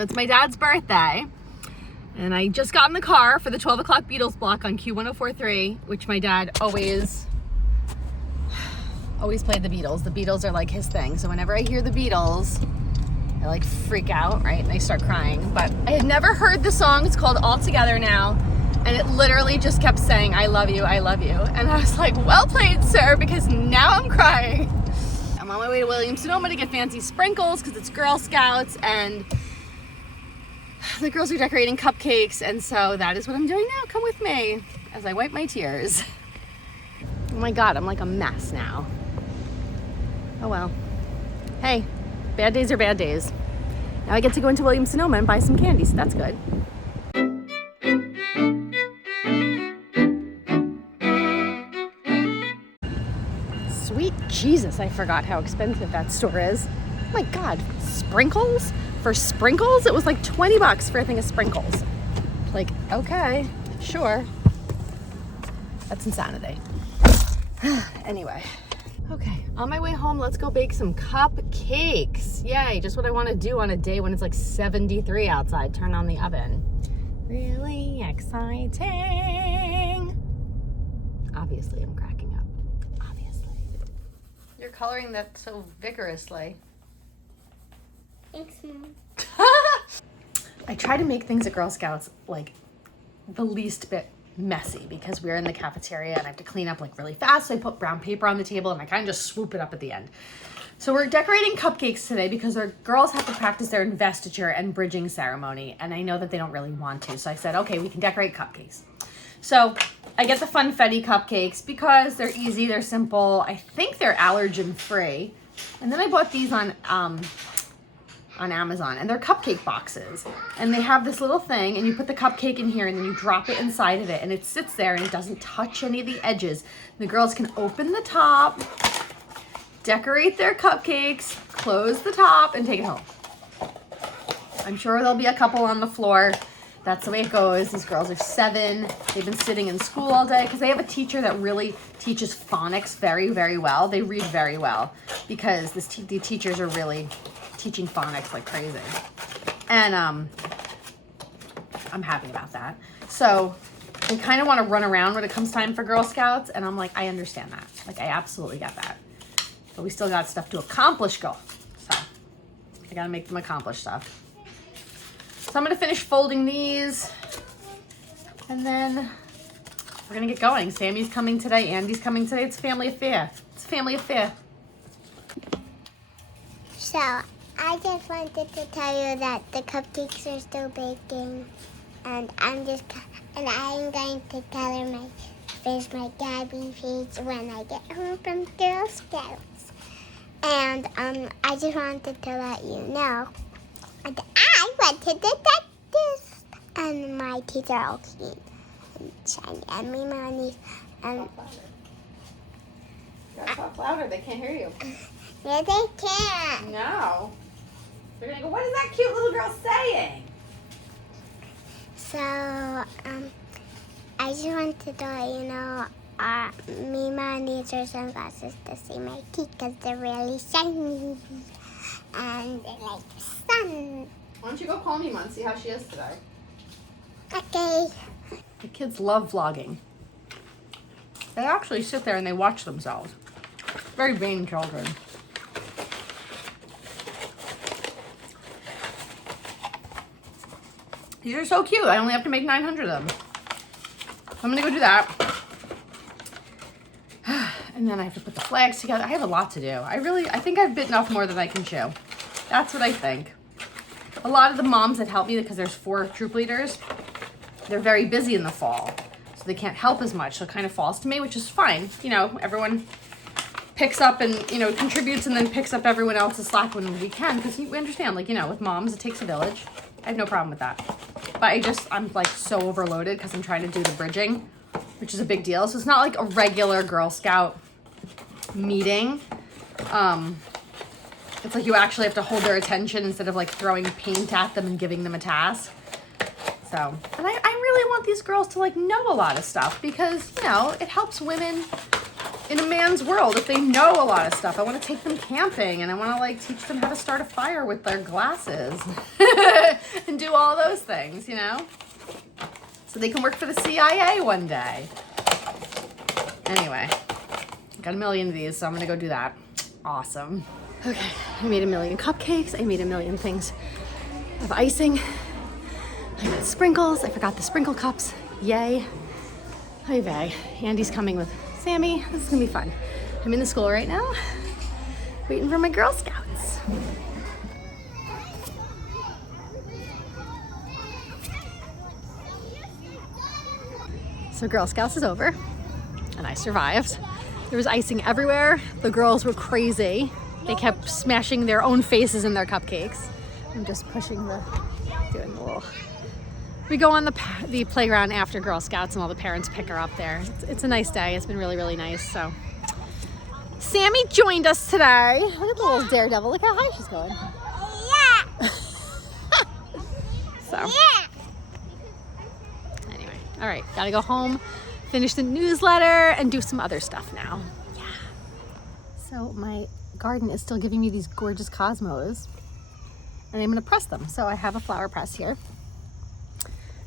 So it's my dad's birthday, and I just got in the car for the 12 o'clock Beatles block on Q1043, which my dad always played the Beatles. The Beatles are like his thing. So whenever I hear the Beatles, I like freak out, right? And I start crying. But I had never heard the song. It's called All Together Now. And it literally just kept saying, I love you, I love you. And I was like, well played, sir, because now I'm crying. I'm on my way to Williams-Sonoma to get fancy sprinkles because it's Girl Scouts and the girls are decorating cupcakes. And so that is what I'm doing now. Come with me as I wipe my tears. Oh my God, I'm like a mess now. Oh well. Hey, bad days are bad days. Now I get to go into Williams-Sonoma and buy some candy, so that's good. Sweet Jesus, I forgot how expensive that store is. Oh my God, sprinkles? For sprinkles? It was like 20 bucks for a thing of sprinkles. Like, okay, sure. That's insanity. Anyway, okay, on my way home, let's go bake some cupcakes. Yay, just what I want to do on a day when it's like 73 outside. Turn on the oven. Really exciting. Obviously, I'm cracking up. Obviously. You're coloring that so vigorously. Thanks, Mom. I try to make things at Girl Scouts like the least bit messy because we're in the cafeteria and I have to clean up like really fast. So I put brown paper on the table and I kind of just swoop it up at the end. So we're decorating cupcakes today because our girls have to practice their investiture and bridging ceremony. And I know that they don't really want to. So I said, okay, we can decorate cupcakes. So I get the Funfetti cupcakes because they're easy, they're simple. I think they're allergen free. And then I bought these on Amazon, and they're cupcake boxes. And they have this little thing, and you put the cupcake in here, and then you drop it inside of it, and it sits there, and it doesn't touch any of the edges. The girls can open the top, decorate their cupcakes, close the top, and take it home. I'm sure there'll be a couple on the floor. That's the way it goes. These girls are 7. They've been sitting in school all day because they have a teacher that really teaches phonics very, very well. They read very well because the teachers are really teaching phonics like crazy. And I'm happy about that. So they kind of want to run around when it comes time for Girl Scouts. And I'm like, I understand that. Like, I absolutely get that. But we still got stuff to accomplish, girl. So I got to make them accomplish stuff. So I'm going to finish folding these, and then we're going to get going. Sammy's coming today. Andy's coming today. It's a family affair. It's a family affair. So, I just wanted to tell you that the cupcakes are still baking, and I'm going to color my face, my Gabby face when I get home from Girl Scouts. And I just wanted to let you know. And I went to the dentist, and my teeth are all clean and shiny, and my money. And You gotta talk louder. They can't hear you. no, they can't. No. They're gonna go, what is that cute little girl saying? So, I just wanted to let you know, Mima needs her sunglasses to see my teeth because they're really shiny. And they're like the sun. Why don't you go call Mima and see how she is today? Okay. The kids love vlogging. They actually sit there and they watch themselves. Very vain children. These are so cute. I only have to make 900 of them. I'm gonna go do that. And then I have to put the flags together. I have a lot to do. I think I've bitten off more than I can chew. That's what I think. A lot of the moms that help me, because there's 4 troop leaders, they're very busy in the fall. So they can't help as much. So it kind of falls to me, which is fine. You know, everyone picks up and, you know, contributes and then picks up everyone else's slack when we can. Because we understand, like, you know, with moms, it takes a village. I have no problem with that. But I'm like so overloaded because I'm trying to do the bridging, which is a big deal. So it's not like a regular Girl Scout meeting. It's like you actually have to hold their attention instead of like throwing paint at them and giving them a task. So, and I really want these girls to like know a lot of stuff because, you know, it helps women in a man's world, if they know a lot of stuff, I want to take them camping and I want to like teach them how to start a fire with their glasses and do all those things, you know? So they can work for the CIA one day. Anyway, got a million of these, so I'm gonna go do that. Awesome. Okay, I made a million cupcakes. I made a million things of icing. I got sprinkles. I forgot the sprinkle cups. Yay. Hi, vey. Andy's coming with Sammy. This is gonna be fun. I'm in the school right now, waiting for my Girl Scouts. So Girl Scouts is over, and I survived. There was icing everywhere. The girls were crazy. They kept smashing their own faces in their cupcakes. I'm just doing the little. We go on the playground after Girl Scouts and all the parents pick her up there. It's a nice day. It's been really, really nice. So Sammy joined us today. Look at the little daredevil. Look how high she's going. Yeah. So Yeah. anyway, all right, gotta go home, finish the newsletter, and do some other stuff now. Yeah. So my garden is still giving me these gorgeous cosmos, and I'm gonna press them. So I have a flower press here.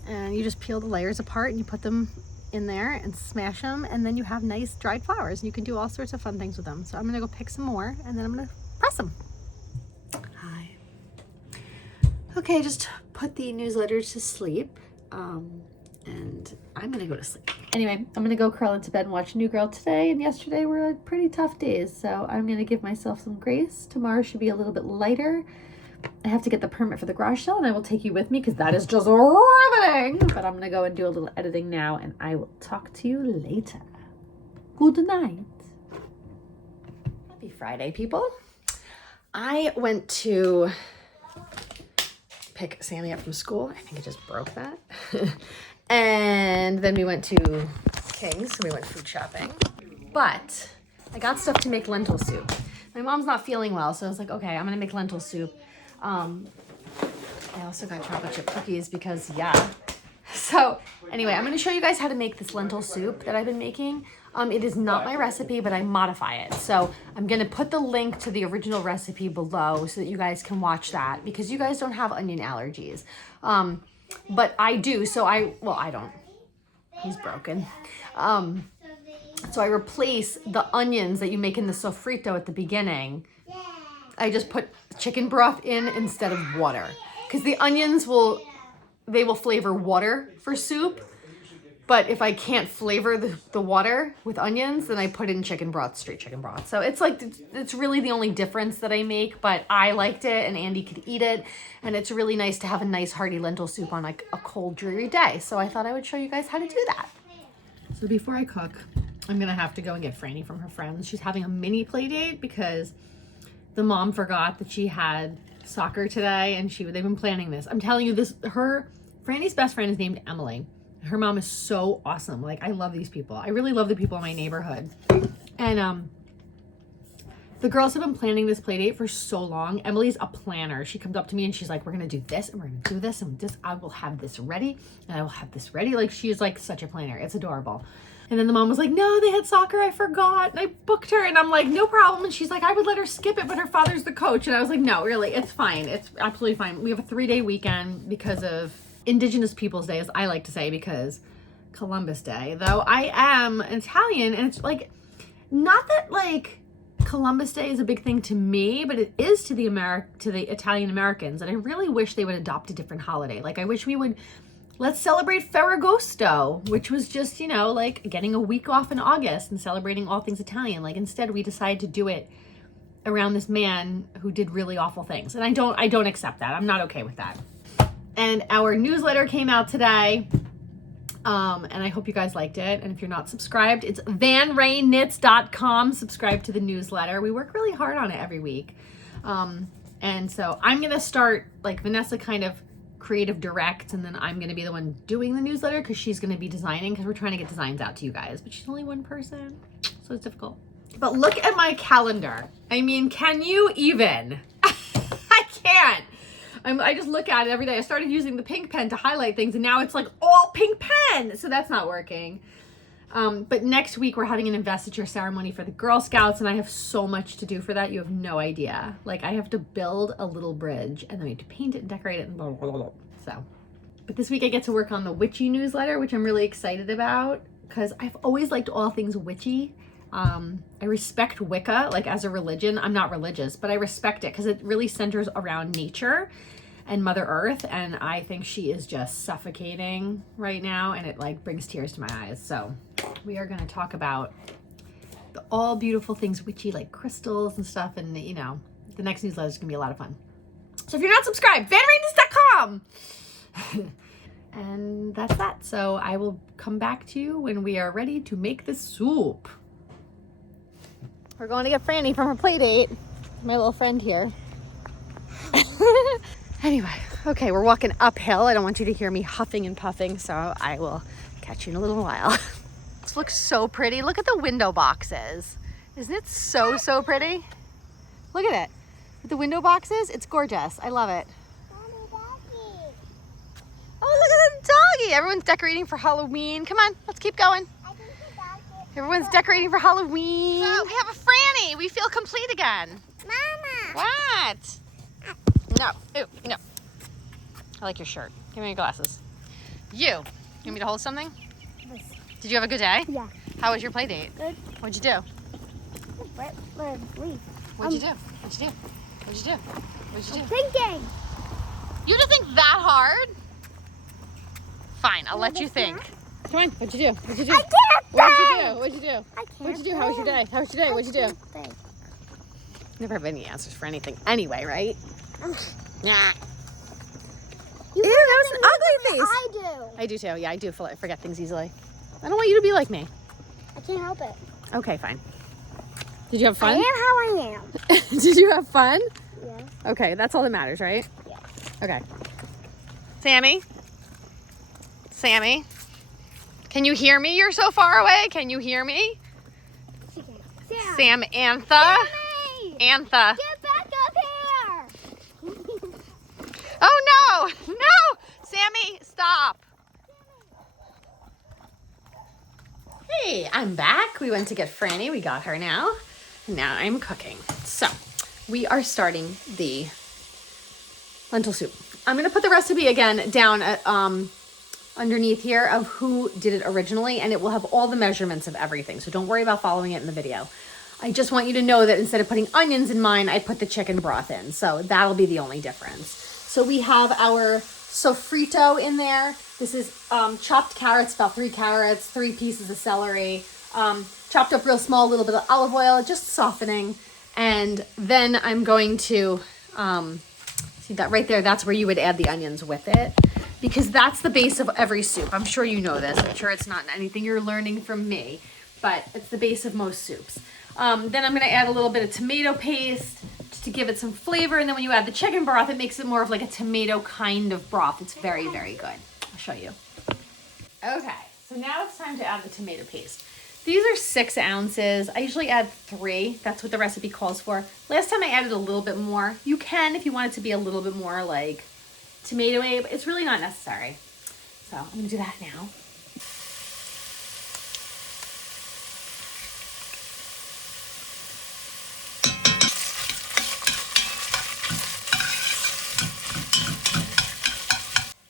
And you just peel the layers apart and you put them in there and smash them, and then you have nice dried flowers. And you can do all sorts of fun things with them. So I'm gonna go pick some more and then I'm gonna press them. Hi. Okay, just put the newsletter to sleep. And I'm gonna go to sleep. Anyway, I'm gonna go curl into bed and watch New Girl today. And yesterday were like pretty tough days. So I'm gonna give myself some grace. Tomorrow should be a little bit lighter. I have to get the permit for the garage sale and I will take you with me because that is just riveting. But I'm going to go and do a little editing now and I will talk to you later. Good night. Happy Friday, people. I went to pick Sammy up from school. I think I just broke that. And then we went to King's, so we went food shopping. But I got stuff to make lentil soup. My mom's not feeling well, so I was like, okay, I'm going to make lentil soup. I also got chocolate chip cookies because yeah. So anyway, I'm going to show you guys how to make this lentil soup that I've been making. It is not my recipe, but I modify it. So I'm going to put the link to the original recipe below so that you guys can watch that because you guys don't have onion allergies. But I do. So I don't. He's broken. So I replace the onions that you make in the sofrito at the beginning. I just put chicken broth in instead of water because the onions will flavor water for soup, but if I can't flavor the water with onions, then I put in chicken broth, straight chicken broth. So it's really the only difference that I make, but I liked it and Andy could eat it, and it's really nice to have a nice hearty lentil soup on like a cold dreary day. So I thought I would show you guys how to do that. So before I cook, I'm gonna have to go and get Franny from her friends. She's having a mini play date because the mom forgot that she had soccer today and they've been planning this. I'm telling you this, Franny's best friend is named Emily. Her mom is so awesome. Like I love these people. I really love the people in my neighborhood. And the girls have been planning this play date for so long. Emily's a planner. She comes up to me and she's like, we're gonna do this and we're gonna do this and this. I will have this ready and I will have this ready. Like she's like such a planner. It's adorable. And then the mom was like, no, they had soccer. I forgot. And I booked her. And I'm like, no problem. And she's like, I would let her skip it, but her father's the coach. And I was like, no, really, it's fine. It's absolutely fine. We have a 3-day weekend because of Indigenous Peoples Day, as I like to say, because Columbus Day. Though I am Italian, and it's like, not that like Columbus Day is a big thing to me, but it is to the Italian Americans. And I really wish they would adopt a different holiday. Like I wish we would. Let's celebrate Ferragosto, which was just, you know, like getting a week off in August and celebrating all things Italian. Like instead we decided to do it around this man who did really awful things. And I don't accept that. I'm not okay with that. And our newsletter came out today. And I hope you guys liked it. And if you're not subscribed, it's vanrayknits.com. Subscribe to the newsletter. We work really hard on it every week. And so I'm going to start like Vanessa kind of creative direct, and then I'm going to be the one doing the newsletter because she's going to be designing, because we're trying to get designs out to you guys, but she's only one person, so it's difficult. But look at my calendar. I mean, can you even? I can't. I just look at it every day. I started using the pink pen to highlight things, and now it's like all pink pen, so that's not working. But next week we're having an investiture ceremony for the Girl Scouts, and I have so much to do for that. You have no idea. Like, I have to build a little bridge, and then we have to paint it and decorate it and blah, blah, blah, blah. So, but this week I get to work on the witchy newsletter, which I'm really excited about because I've always liked all things witchy. I respect Wicca, like, as a religion. I'm not religious, but I respect it because it really centers around nature and Mother Earth, and I think she is just suffocating right now, and it like brings tears to my eyes. So we are going to talk about all beautiful things witchy, like crystals and stuff, and you know, the next newsletter is going to be a lot of fun. So if you're not subscribed, vanrainus.com. And that's that. So I will come back to you when we are ready to make the soup. We're going to get Franny from her play date. My little friend here. Anyway, okay, we're walking uphill. I don't want you to hear me huffing and puffing, so I will catch you in a little while. This looks so pretty. Look at the window boxes. Isn't it so, so pretty? Look at it. With the window boxes, it's gorgeous. I love it. Oh, look at the doggy. Everyone's decorating for Halloween. Come on, let's keep going. Everyone's decorating for Halloween. So we have a Franny. We feel complete again. Mama. What? No. Ew, no. I like your shirt. Give me your glasses. You want me to hold something? Yes. Did you have a good day? Yeah. How was your play date? Good. What'd you do? Where'd leave? What'd you do? What'd you do? What'd you do? What'd you do? Thinking. You just think that hard? Fine, I'll let you think. Come on. What'd you do? What'd you do? I can't think. What'd you do? What'd you do? I can't What'd you do? How was your day? How was your day? What'd you do? Think. Never have any answers for anything anyway, right? Nah. You Ew, that was an ugly face. I do. I do too. Yeah, I do forget things easily. I don't want you to be like me. I can't help it. Okay, fine. Did you have I fun? am how I am. Did you have fun? Yeah. Okay, that's all that matters, right? Yeah. Okay. Sammy? Sammy? Can you hear me? You're so far away. Can you hear me? Sam. Samantha? Sammy! Antha. Get back up here! Oh no! No! Sammy, stop! Hey, I'm back. We went to get Franny. We got her now. Now I'm cooking. So, we are starting the lentil soup. I'm going to put the recipe again down at, underneath here of who did it originally, and it will have all the measurements of everything. So don't worry about following it in the video. I just want you to know that instead of putting onions in mine, I put the chicken broth in. So that'll be the only difference. So we have our sofrito in there. This is chopped carrots, about 3 carrots, 3 pieces of celery, chopped up real small, a little bit of olive oil, just softening. And then I'm going to, see that right there, that's where you would add the onions with it, because that's the base of every soup. I'm sure you know this. I'm sure it's not anything you're learning from me, but it's the base of most soups. Then I'm going to add a little bit of tomato paste just to give it some flavor. And then when you add the chicken broth, it makes it more of like a tomato kind of broth. It's very, very good. I'll show you. Okay, so now it's time to add the tomato paste. These are 6 ounces. I usually add 3. That's what the recipe calls for. Last time I added a little bit more. You can if you want it to be a little bit more like tomato-y, but it's really not necessary. So I'm going to do that now.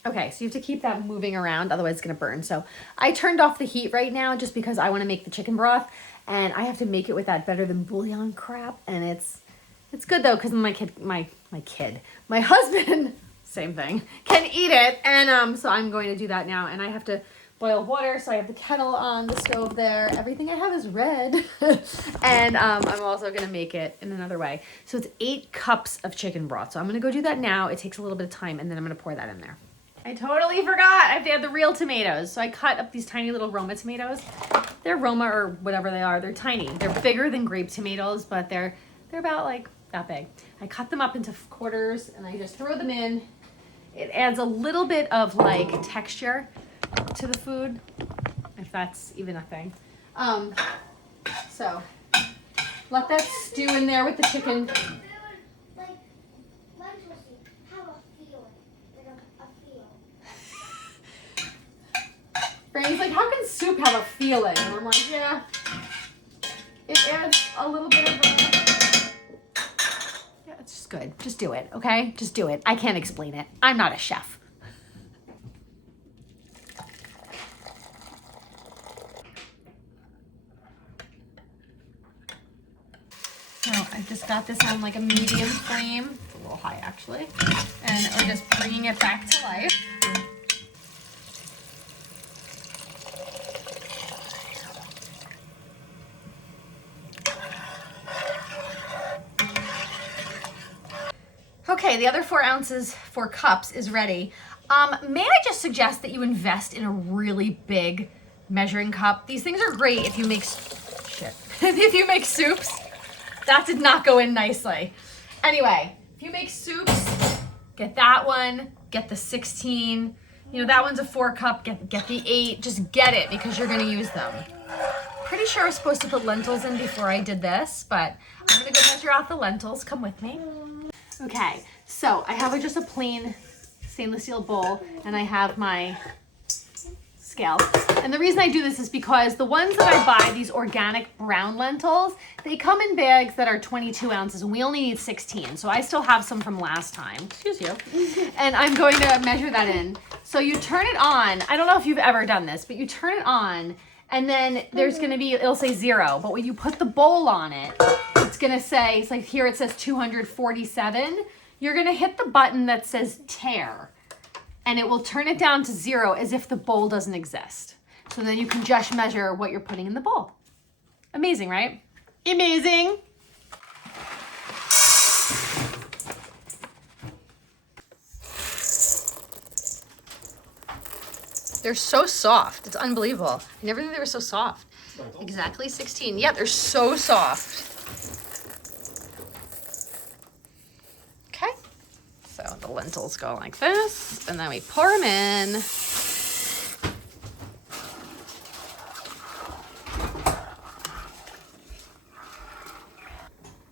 Okay, so you have to keep that moving around, otherwise it's gonna burn. So I turned off the heat right now just because I wanna make the chicken broth, and I have to make it with that better than bouillon crap, and it's good though, because my husband, same thing, can eat it, and so I'm going to do that now, and I have to boil water, so I have the kettle on the stove there. Everything I have is red, and I'm also gonna make it in another way. So it's 8 cups of chicken broth, so I'm gonna go do that now. It takes a little bit of time, and then I'm gonna pour that in there. I totally forgot. I have to add the real tomatoes. So I cut up these tiny little Roma tomatoes. They're Roma or whatever they are. They're tiny. They're bigger than grape tomatoes, but they're about like that big. I cut them up into quarters and I just throw them in. It adds a little bit of like texture to the food, if that's even a thing. So let that stew in there with the chicken. Franny's like, how can soup have a feeling. And I'm like, yeah, it adds a little bit of yeah, it's just good. Just do it, okay? Just do it. I can't explain it. I'm not a chef. So I just got this on like a medium flame. It's a little high actually. And we're just bringing it back to life. Okay, the other 4 ounces, 4 cups is ready. May I just suggest that you invest in a really big measuring cup? These things are great if you make, if you make soups. That did not go in nicely. Anyway, if you make soups, get that one, get the 16. You know, that one's a 4 cup, get the 8. Just get it because you're gonna use them. Pretty sure I was supposed to put lentils in before I did this, but I'm gonna go measure out the lentils. Come with me. Okay, so I have just a plain stainless steel bowl and I have my scale. And the reason I do this is because the ones that I buy, these organic brown lentils, they come in bags that are 22 ounces and we only need 16. So I still have some from last time, excuse you. And I'm going to measure that in. So you turn it on. I don't know if you've ever done this, but you turn it on and then there's gonna be, it'll say 0. But when you put the bowl on it, it's gonna say, it's like here it says 247. You're gonna hit the button that says tare and it will turn it down to 0 as if the bowl doesn't exist. So then you can just measure what you're putting in the bowl. Amazing, right? Amazing. They're so soft. It's unbelievable. I never knew they were so soft. Exactly 16. Yeah, they're so soft. Okay. So the lentils go like this, and then we pour them in.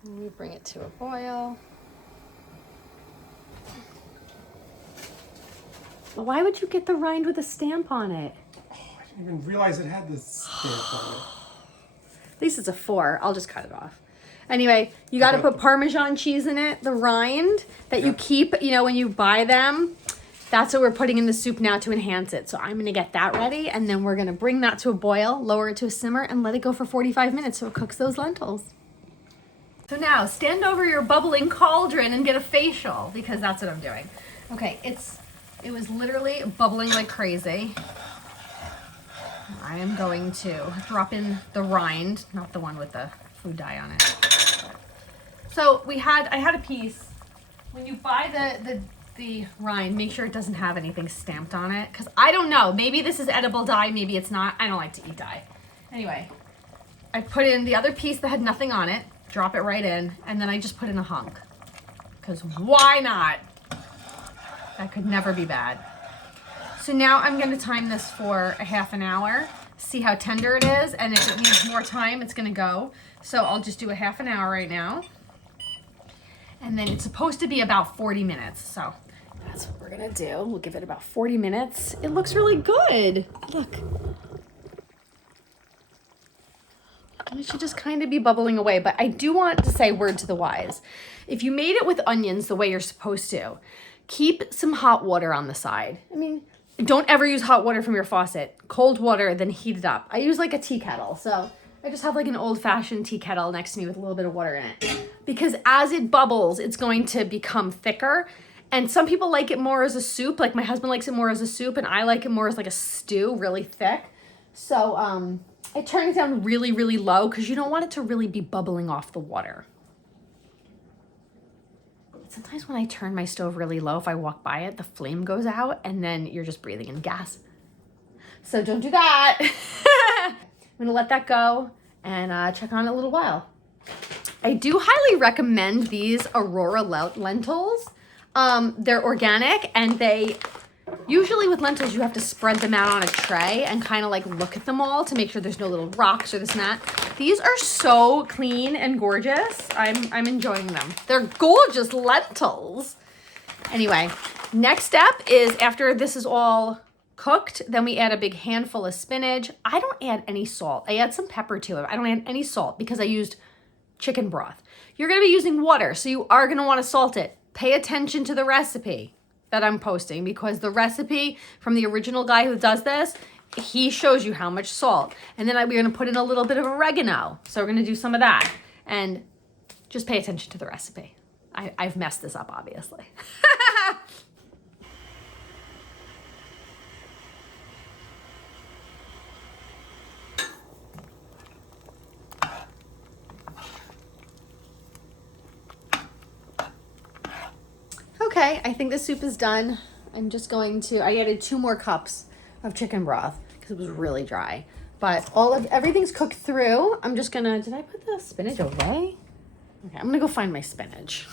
And we bring it to a boil. Why would you get the rind with a stamp on it? Oh, I didn't even realize it had this stamp on it. At least it's a 4. I'll just cut it off. Anyway, you got to put Parmesan cheese in it. The rind that you keep, you know, when you buy them, that's what we're putting in the soup now to enhance it. So I'm going to get that ready, and then we're going to bring that to a boil, lower it to a simmer, and let it go for 45 minutes so it cooks those lentils. So now, stand over your bubbling cauldron and get a facial, because that's what I'm doing. Okay, it was literally bubbling like crazy. I am going to drop in the rind, not the one with the food dye on it. So I had a piece. When you buy the rind, make sure it doesn't have anything stamped on it, because I don't know, maybe this is edible dye, maybe it's not. I don't like to eat dye. Anyway, I put in the other piece that had nothing on it, drop it right in, and then I just put in a hunk, because why not? That could never be bad. So now I'm going to time this for a half an hour, see how tender it is, and if it needs more time, it's going to go. So I'll just do a half an hour right now. And then it's supposed to be about 40 minutes. So that's what we're going to do. We'll give it about 40 minutes. It looks really good. Look. And it should just kind of be bubbling away. But I do want to say word to the wise. If you made it with onions the way you're supposed to, keep some hot water on the side. I mean, don't ever use hot water from your faucet. Cold water, then heat it up. I use like a tea kettle. So I just have like an old-fashioned tea kettle next to me with a little bit of water in it. Because as it bubbles, it's going to become thicker. And some people like it more as a soup. Like my husband likes it more as a soup, and I like it more as like a stew, really thick. So I turn it down really, really low because you don't want it to really be bubbling off the water. Sometimes when I turn my stove really low, if I walk by it, the flame goes out and then you're just breathing in gas. So don't do that. I'm gonna let that go and check on it a little while. I do highly recommend these Aurora lentils. They're organic, and they, usually with lentils, you have to spread them out on a tray and kind of like look at them all to make sure there's no little rocks or this and that. These are so clean and gorgeous. I'm enjoying them. They're gorgeous lentils. Anyway, next step is after this is all cooked, then we add a big handful of spinach. I don't add any salt. I add some pepper to it. I don't add any salt because I used chicken broth. You're gonna be using water, so you are gonna wanna salt it. Pay attention to the recipe that I'm posting because the recipe from the original guy who does this, he shows you how much salt. And then we're gonna put in a little bit of oregano. So we're gonna do some of that. And just pay attention to the recipe. I've messed this up, obviously. Okay, I think the soup is done. I'm just going to, I added 2 more cups of chicken broth because it was really dry. But everything's cooked through. I'm just gonna, did I put the spinach away? Okay, I'm gonna go find my spinach.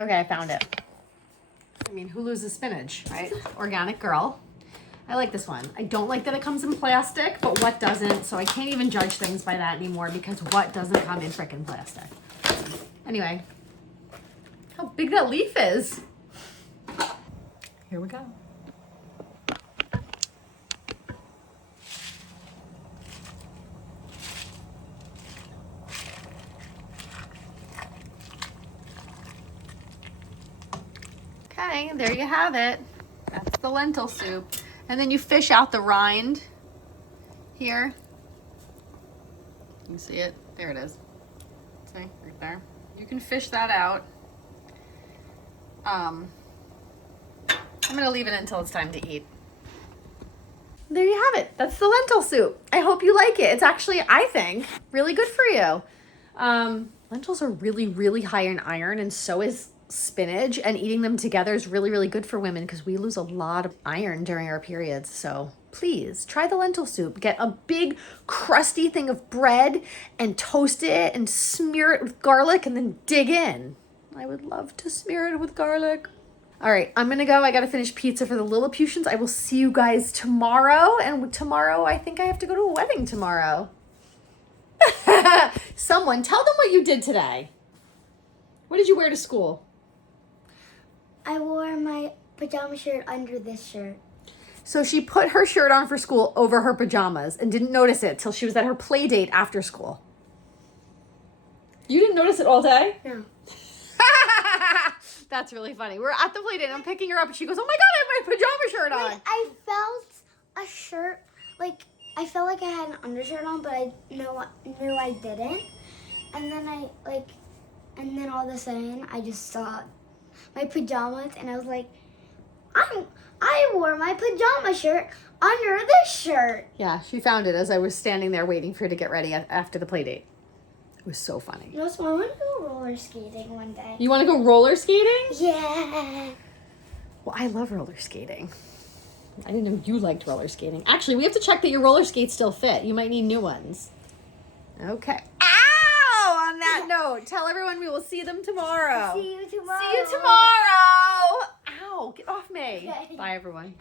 Okay, I found it. I mean, who loses spinach, right? Organic girl. I like this one. I don't like that it comes in plastic, but what doesn't? So I can't even judge things by that anymore because what doesn't come in frickin' plastic? Anyway, how big that leaf is. Here we go. Okay, there you have it. That's the lentil soup. And then you fish out the rind here. You see it? There it is. See, right there. You can fish that out. I'm gonna leave it until it's time to eat. There you have it. That's the lentil soup. I hope you like it. It's actually, I think, really good for you. Lentils are really, really high in iron, and so is spinach, and eating them together is really, really good for women because we lose a lot of iron during our periods. So please try the lentil soup. Get a big crusty thing of bread and toast it and smear it with garlic and then dig in. I would love to smear it with garlic. All right, I'm gonna go. I gotta finish pizza for the Lilliputians. I will see you guys tomorrow. And tomorrow, I think I have to go to a wedding tomorrow. Someone, tell them what you did today. What did you wear to school? I wore my pajama shirt under this shirt. So she put her shirt on for school over her pajamas and didn't notice it till she was at her play date after school. You didn't notice it all day? No. That's really funny. We're at the play date and I'm picking her up and she goes, oh my God, I have my pajama shirt on. Like, I felt a shirt, like, I felt like I had an undershirt on, but I knew I didn't. And then and then all of a sudden I just saw my pajamas and I was like, I wore my pajama shirt under this shirt. Yeah, she found it as I was standing there waiting for her to get ready after the play date. It was so funny. You know, so I want to go roller skating one day. You want to go roller skating? Yeah. Well, I love roller skating. I didn't know you liked roller skating. Actually, we have to check that your roller skates still fit. You might need new ones. Okay. Ow! On that note, tell everyone we will see them tomorrow. See you tomorrow. See you tomorrow. Ow, get off me. Okay. Bye, everyone.